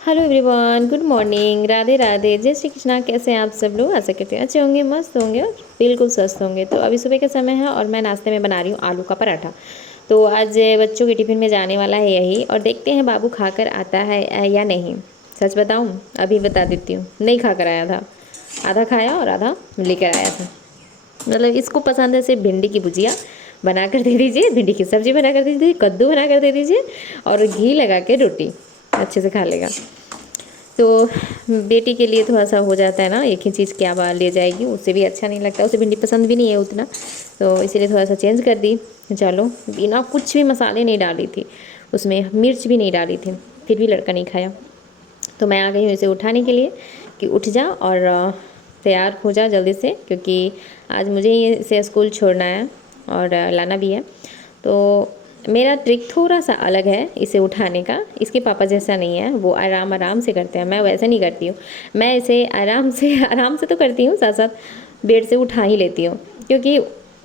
Hello everyone, good morning, Radhe Radhe, जय श्री कृष्णा। कैसे हैं आप सब लोग? आशा करते हैं अच्छे होंगे, मस्त होंगे और बिल्कुल स्वस्थ होंगे। तो अभी सुबह का समय है और मैं नाश्ते में बना रही हूँ आलू का पराठा। तो आज बच्चों के टिफ़िन में जाने वाला है यही, और देखते हैं बाबू खाकर आता है या नहीं। सच बताऊँ, अभी बता देती हूँ, नहीं खा कर आया था। आधा खाया और आधा लेकर आया था। मतलब इसको पसंद है सिर्फ भिंडी की भुजिया बना कर दे दीजिए, भिंडी की सब्जी बना कर दे दीजिए, कद्दू बना कर दे दीजिए और घी लगा के रोटी, अच्छे से खा लेगा। तो बेटी के लिए थोड़ा सा हो जाता है ना, एक ही चीज़ क्या बार ले जाएगी, उससे भी अच्छा नहीं लगता, उसे भिंडी पसंद भी नहीं है उतना। तो इसीलिए थोड़ा सा चेंज कर दी। चलो, बिना कुछ भी मसाले नहीं डाली थी उसमें, मिर्च भी नहीं डाली थी, फिर भी लड़का नहीं खाया। तो मैं आ गई हूँ इसे उठाने के लिए कि उठ जा और तैयार हो जा जल्दी से, क्योंकि आज मुझे ही इसे स्कूल छोड़ना है और लाना भी है। तो मेरा ट्रिक थोड़ा सा अलग है इसे उठाने का, इसके पापा जैसा नहीं है। वो आराम आराम से करते हैं, मैं वैसे नहीं करती हूँ। मैं इसे आराम से तो करती हूँ, साथ साथ बेड से उठा ही लेती हूँ, क्योंकि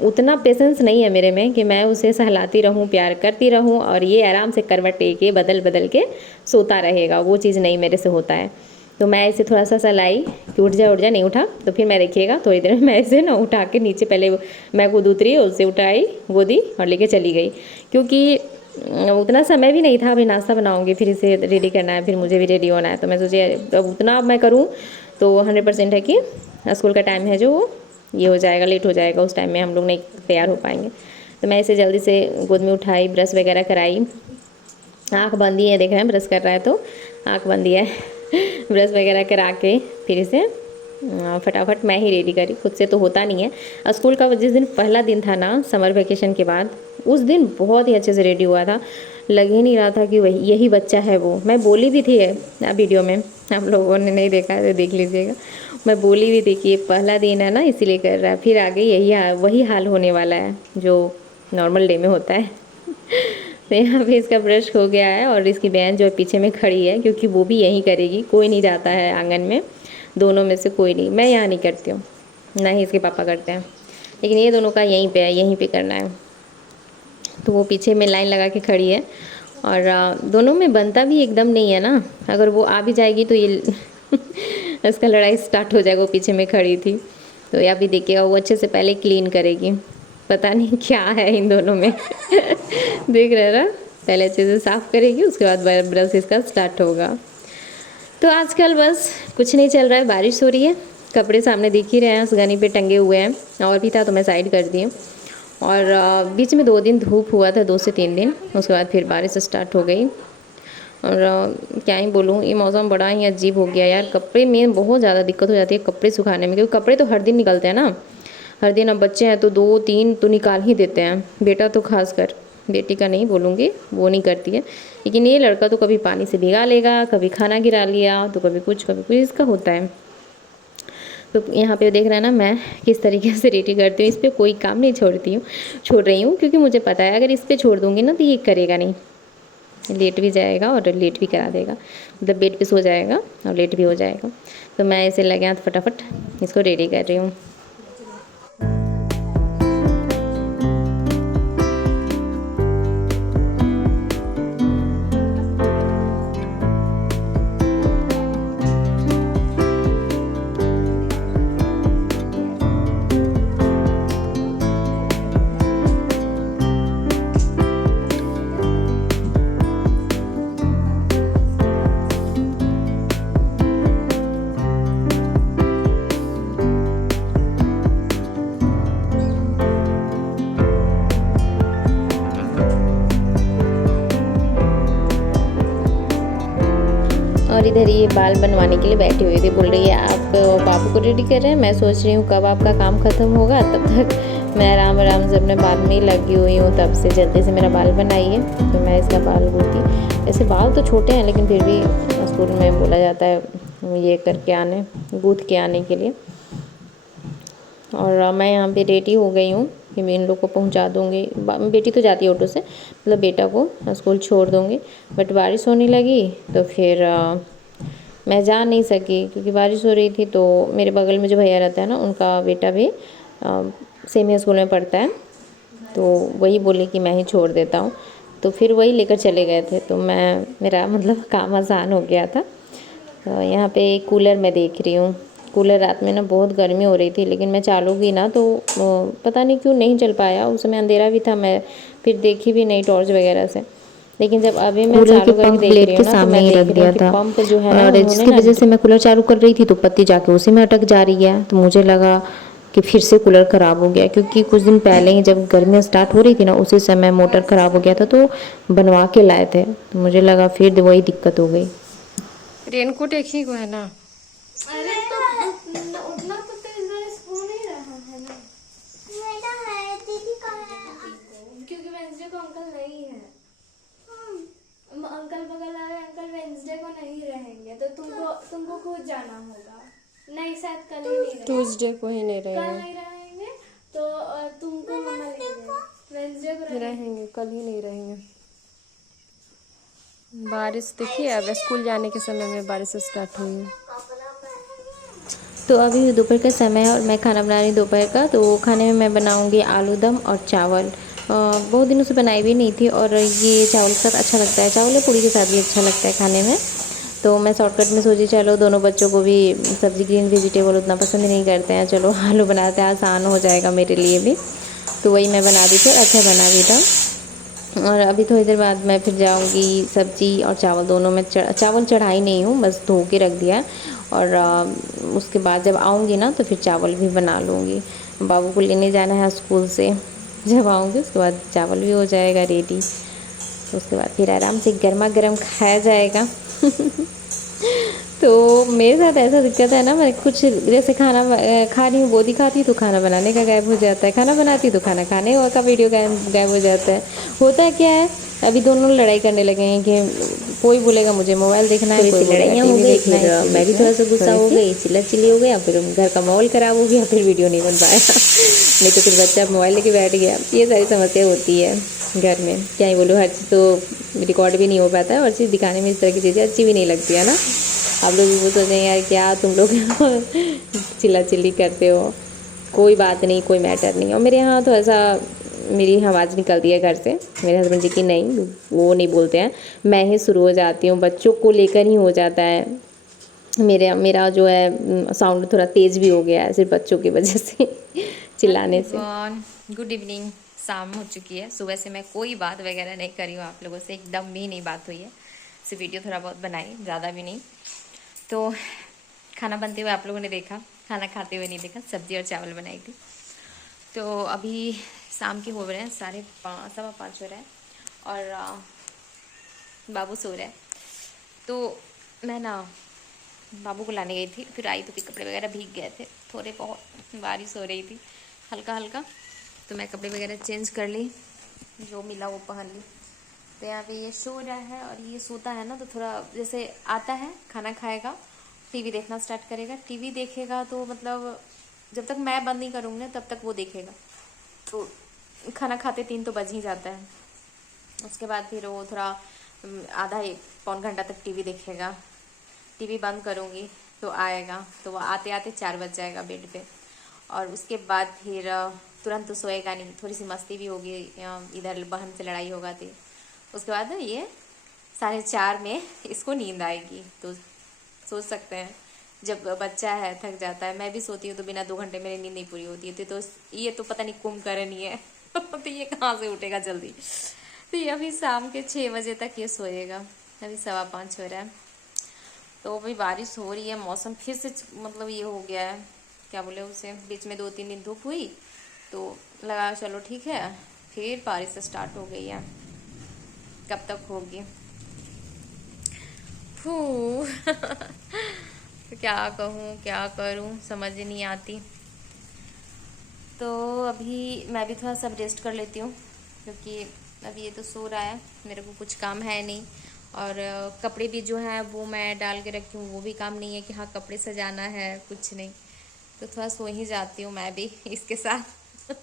उतना पेशेंस नहीं है मेरे में कि मैं उसे सहलाती रहूँ, प्यार करती रहूँ और ये आराम से करवट के बदल बदल के सोता रहेगा। वो चीज़ नहीं मेरे से होता है। तो मैं इसे थोड़ा सा लाई कि उठ जा, नहीं उठा तो फिर मैं देखिएगा थोड़ी देर में मैं इसे ना उठा के नीचे, पहले मैं खुद उतरी, उससे उठाई गोदी और लेके चली गई। क्योंकि उतना समय भी नहीं था, अभी नाश्ता बनाऊंगी फिर इसे रेडी करना है, फिर मुझे भी रेडी होना है। तो मैं सोची अब उतना मैं करूँ तो 100% है कि स्कूल का टाइम है जो वो ये हो जाएगा, लेट हो जाएगा, उस टाइम में हम लोग नहीं तैयार हो पाएंगे। तो मैं इसे जल्दी से गोद में उठाई, ब्रश वगैरह कराई। आँख बंदी है, देख रहे हैं ब्रश कर रहा है तो आँख बंदी है। ब्रश वगैरह करा के फिर इसे फटाफट मैं ही रेडी करी, खुद से तो होता नहीं है। स्कूल का जिस दिन पहला दिन था ना समर वेकेशन के बाद, उस दिन बहुत ही अच्छे से रेडी हुआ था। लग ही नहीं रहा था कि वही यही बच्चा है वो। मैं बोली भी थी वीडियो में, आप लोगों ने नहीं देखा है तो देख लीजिएगा। मैं बोली भी थी कि ये पहला दिन है ना इसीलिए कर रहा है, फिर आगे वही हाल होने वाला है जो नॉर्मल डे में होता है। तो यहाँ पे इसका ब्रश हो गया है और इसकी बहन जो पीछे में खड़ी है, क्योंकि वो भी यहीं करेगी, कोई नहीं जाता है आंगन में, दोनों में से कोई नहीं। मैं यहाँ नहीं करती हूँ, ना ही इसके पापा करते हैं, लेकिन ये दोनों का यहीं पे है, यहीं पे करना है। तो वो पीछे में लाइन लगा के खड़ी है और दोनों में बनता भी एकदम नहीं है ना। अगर वो आ भी जाएगी तो ये इसका लड़ाई स्टार्ट हो जाएगा। वो पीछे में खड़ी थी तो या भी देखिएगा, वो अच्छे से पहले क्लीन करेगी। पता नहीं क्या है इन दोनों में। देख रहे ना, पहले अच्छे से साफ़ करेगी, उसके बाद ब्रश इसका स्टार्ट होगा। तो आजकल बस कुछ नहीं चल रहा है, बारिश हो रही है, कपड़े सामने दिख ही रहे हैं, सुगनी पे टंगे हुए हैं, और भी था तो मैं साइड कर दी हूँ। और बीच में 2 दिन धूप हुआ था, 2 से 3 दिन, उसके बाद फिर बारिश स्टार्ट हो गई। और क्या ही बोलूँ, ये मौसम बड़ा ही अजीब हो गया यार। कपड़े में बहुत ज़्यादा दिक्कत हो जाती है कपड़े सुखाने में, क्योंकि कपड़े तो हर दिन निकलते हैं ना, हर दिन। अब बच्चे हैं तो 2-3 तो निकाल ही देते हैं, बेटा तो खास कर, बेटी का नहीं बोलूँगी, वो नहीं करती है, लेकिन ये लड़का तो कभी पानी से भिगा लेगा, कभी खाना गिरा लिया, तो कभी कुछ इसका होता है। तो यहाँ पे देख रहे हैं ना मैं किस तरीके से रेडी करती हूँ, इस पर कोई काम नहीं छोड़ रही हूँ, क्योंकि मुझे पता है अगर इस पर छोड़ दूँगी ना तो ये करेगा नहीं, लेट भी जाएगा और लेट भी करा देगा, मतलब बेड पे सो जाएगा और लेट भी हो जाएगा। तो मैं इसे लगे हाथ फटाफट इसको रेडी कर रही हूँ। और इधर ये बाल बनवाने के लिए बैठी हुई थी, बोल रही है आप बाबू को रेडी कर रहे हैं, मैं सोच रही हूँ कब आपका काम ख़त्म होगा, तब तक मैं आराम आराम से अपने बाल में ही लगी हुई हूँ, तब से जल्दी से मेरा बाल बनाइए। तो मैं इसका बाल गूँथी। ऐसे बाल तो छोटे हैं लेकिन फिर भी स्कूल में बोला जाता है ये करके आने, गूँथ के आने के लिए। और मैं यहाँ पे रेडी हो गई हूँ कि मैं इन लोग को पहुँचा दूँगी। बेटी तो जाती है ऑटो से, मतलब बेटा को स्कूल छोड़ दूँगी, बट बारिश होने लगी तो फिर मैं जा नहीं सकी, क्योंकि बारिश हो रही थी। तो मेरे बगल में जो भैया रहता है ना, उनका बेटा भी सेम ही स्कूल में पढ़ता है, तो वही बोले कि मैं ही छोड़ देता हूँ, तो फिर वही लेकर चले गए थे। तो मेरा मतलब काम आसान हो गया था। तो यहाँ पे कूलर मैं देख रही हूँ। कूलर रात में ना बहुत गर्मी हो रही थी, लेकिन मैं चालू की ना तो पता नहीं क्यों नहीं चल पाया। उस समय अंधेरा भी था, मैं फिर देखी भी नहीं टॉर्च वगैरह से। लेकिन जब अभी मैं कूलर के चालू करके पंख देख ब्लेड रही के हूँ ना, तो सामने मैं ही रख देख रही हूँ दिया कि था, पंप जो है ना और उन्होंने जिसकी ना वजह से मैं कूलर चालू कर रही थी तो पत्ती जाके उसी में अटक जा रही है। तो मुझे लगा कि फिर से कूलर ख़राब हो गया, क्योंकि कुछ दिन पहले ही जब गर्मियाँ स्टार्ट हो रही थी ना उसी समय मोटर ख़राब हो गया था, तो बनवा के लाए थे। तो मुझे लगा फिर वही दिक्कत हो गई। रेनकोट एक ही को है ना। अरे तो उतना तो तेज बारिश हो नहीं रहा है ना। मेरा है, दीदी का है। क्योंकि वेंसडे को अंकल नहीं है। अंकल बगल वाले अंकल वेंसडे को नहीं रहेंगे, तो तुमको खुद जाना होगा। नहीं, शायद कल ही नहीं रहेंगे। ट्यूसडे को ही नहीं कल रहेंगे। नहीं रहेंगे तो तुमको मम्मा ले जाएंगे। वेंसडे को रहेंगे, कल ही नहीं रहेंगे। बारिश देखिए, अब स्कूल जाने के समय में बारिश स्टार्ट हुई है। तो अभी दोपहर का समय है और मैं खाना बना रही हूँ दोपहर का। तो खाने में मैं बनाऊँगी आलू दम और चावल। बहुत दिनों से बनाई भी नहीं थी, और ये चावल के साथ अच्छा लगता है, चावल या पूड़ी के साथ भी अच्छा लगता है खाने में। तो मैं शॉर्टकट में सोची चलो दोनों बच्चों को भी सब्ज़ी ग्रीन वेजिटेबल उतना पसंद नहीं करते हैं, चलो आलू बनाते हैं, आसान हो जाएगा मेरे लिए भी। तो वही मैं बना दी थी और अच्छा बना भी था। और अभी थोड़ी देर बाद मैं फिर जाऊंगी सब्ज़ी और चावल दोनों में। चावल चढ़ाई नहीं हूँ, बस धो के रख दिया है। और उसके बाद जब आऊँगी ना तो फिर चावल भी बना लूँगी। बाबू को लेने जाना है स्कूल से, जब आऊँगी उसके बाद चावल भी हो जाएगा रेडी। तो उसके बाद फिर आराम से गर्मा गर्म खाया जाएगा। तो मेरे साथ ऐसा दिक्कत है ना, मैं कुछ जैसे खाना खा रही हूँ वो दिखाती तो खाना बनाने का गायब हो जाता है, खाना बनाती तो खाना खाने का वीडियो गायब हो जाता है। होता क्या है, अभी दोनों लड़ाई करने लगे हैं कि कोई बोलेगा मुझे मोबाइल देखना है, कोई बोलेगा टीवी देखना है। मैं भी थोड़ा सा गुस्सा हो गई, चिल्ली हो गया, फिर घर का माहौल ख़राब हो गया, फिर वीडियो नहीं बन पाया। नहीं तो फिर बच्चा मोबाइल लेके बैठ गया। ये सारी समस्या होती है घर में, क्या ही बोलूँ, हर चीज़ तो रिकॉर्ड भी नहीं हो पाता है, और चीज़ दिखाने में इस तरह की चीज़ें अच्छी भी नहीं लगती है ना। आप लोग भी वो सोचेंगे यार क्या तुम लोग चिल्ली करते हो। कोई बात नहीं, कोई मैटर नहीं। और मेरे यहाँ तो ऐसा मेरी आवाज़ निकलती है घर से, मेरे हस्बैंड जी की नहीं, वो नहीं बोलते हैं, मैं ही शुरू हो जाती हूँ, बच्चों को लेकर ही हो जाता है। मेरा जो है साउंड थोड़ा तेज़ भी हो गया है सिर्फ बच्चों की वजह से चिल्लाने से। गुड इवनिंग, शाम हो चुकी है। सुबह से मैं कोई बात वगैरह नहीं करी हूँ आप लोगों से, एकदम भी नहीं बात हुई है, सिर्फ वीडियो थोड़ा बहुत बनाई, ज़्यादा भी नहीं। तो खाना बनते हुए आप लोगों ने देखा, खाना खाते हुए नहीं देखा। सब्ज़ी और चावल बनाई थी। तो अभी शाम के हो रहे हैं 4:15 हो रहे हैं, और बाबू सो रहा है। तो मैं ना बाबू को लाने गई थी, फिर आई तो फिर कपड़े वगैरह भीग गए थे थोड़े बहुत, बारिश हो रही थी हल्का हल्का। तो मैं कपड़े वगैरह चेंज कर ली, जो मिला वो पहन ली। तो यहाँ पे ये सो रहा है, और ये सोता है ना तो थोड़ा जैसे आता है, खाना खाएगा, टीवी देखना स्टार्ट करेगा। टीवी देखेगा तो मतलब जब तक मैं बंद नहीं करूँगी ना तब तक वो देखेगा। तो खाना खाते 3 तो बज ही जाता है। उसके बाद फिर वो थोड़ा आधा 1-पौन घंटा तक टीवी देखेगा। टीवी बंद करूँगी तो आएगा, तो वो आते आते 4 बज जाएगा बेड पे। और उसके बाद फिर तुरंत तो सोएगा नहीं, थोड़ी सी मस्ती भी होगी, इधर बहन से लड़ाई होगा थी। उसके बाद ये 4:30 में इसको नींद आएगी। तो सोच सकते हैं, जब बच्चा है थक जाता है, मैं भी सोती हूँ तो बिना 2 घंटे मेरी नींद नहीं पूरी होती है। तो ये तो पता नहीं कुंभकर्ण ही है। तो ये कहाँ से उठेगा जल्दी। तो ये अभी शाम के 6 बजे तक ये सोएगा। अभी 5:15 हो रहा है। तो अभी बारिश हो रही है, मौसम फिर से मतलब ये हो गया है, क्या बोले उसे, बीच में 2-3 दिन धूप हुई तो लगा चलो ठीक है, फिर बारिश स्टार्ट हो गई है। कब तक होगी तो क्या कहूँ क्या करूँ समझ नहीं आती। तो अभी मैं भी थोड़ा सा रेस्ट कर लेती हूँ, क्योंकि अभी ये तो सो रहा है, मेरे को कुछ काम है नहीं। और कपड़े भी जो है वो मैं डाल के रखी हूँ, वो भी काम नहीं है कि हाँ कपड़े सजाना है, कुछ नहीं। तो थोड़ा सो ही जाती हूँ मैं भी इसके साथ।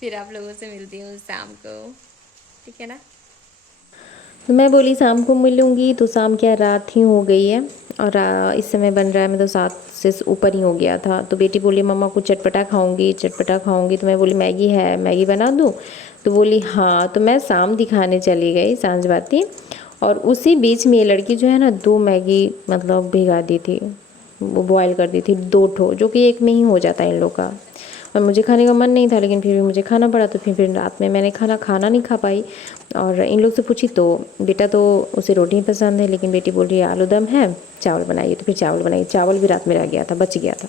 फिर आप लोगों से मिलती हूँ शाम को, ठीक है ना। तो मैं बोली शाम को मिलूँगी, तो शाम क्या रात ही हो गई है, और इस समय बन रहा है, मैं तो 7 से ऊपर ही हो गया था। तो बेटी बोली मम्मा कुछ चटपटा खाऊंगी चटपटा खाऊंगी। तो मैं बोली मैगी है, मैगी बना दूँ। तो बोली हाँ। तो मैं शाम दिखाने चली गई, सांझ बाती, और उसी बीच में ये लड़की जो है ना 2 मैगी मतलब भिगा दी थी, वो बॉयल कर दी थी 2 ठो, जो कि एक में ही हो जाता है इन लोग का। और मुझे खाने का मन नहीं था, लेकिन फिर भी मुझे खाना पड़ा, तो फिर रात में मैंने खाना नहीं खा पाई। और इन लोग से पूछी तो बेटा तो उसे रोटी पसंद है, लेकिन बेटी बोल रही है आलू दम है, चावल बनाइए। तो फिर चावल बनाई, चावल भी रात में रह गया था, बच गया था।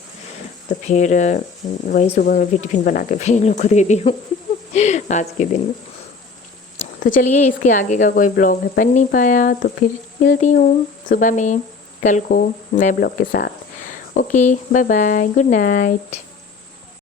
तो फिर वही सुबह में फिर टिफ़िन बना के फिर इन लोग को दे दी हूँ आज के दिन में। तो चलिए, इसके आगे का कोई ब्लॉग बन नहीं पाया, तो फिर मिलती हूँ सुबह में कल को नए ब्लॉग के साथ। Okay, bye bye, good night.